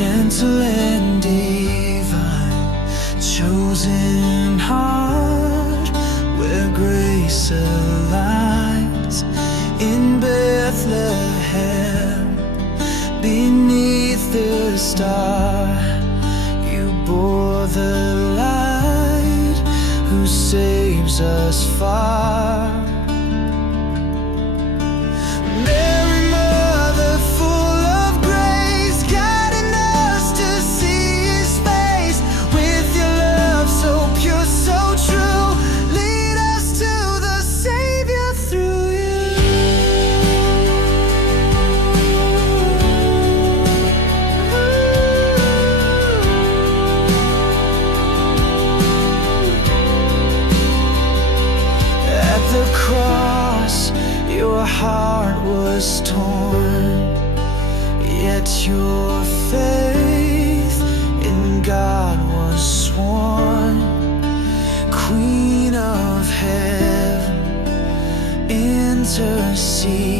gentle and divine, chosen heart where grace aligns. In Bethlehem, beneath the star, you bore the light who saves us far. Your heart was torn, yet your faith in God was sworn. Queen of heaven, intercede.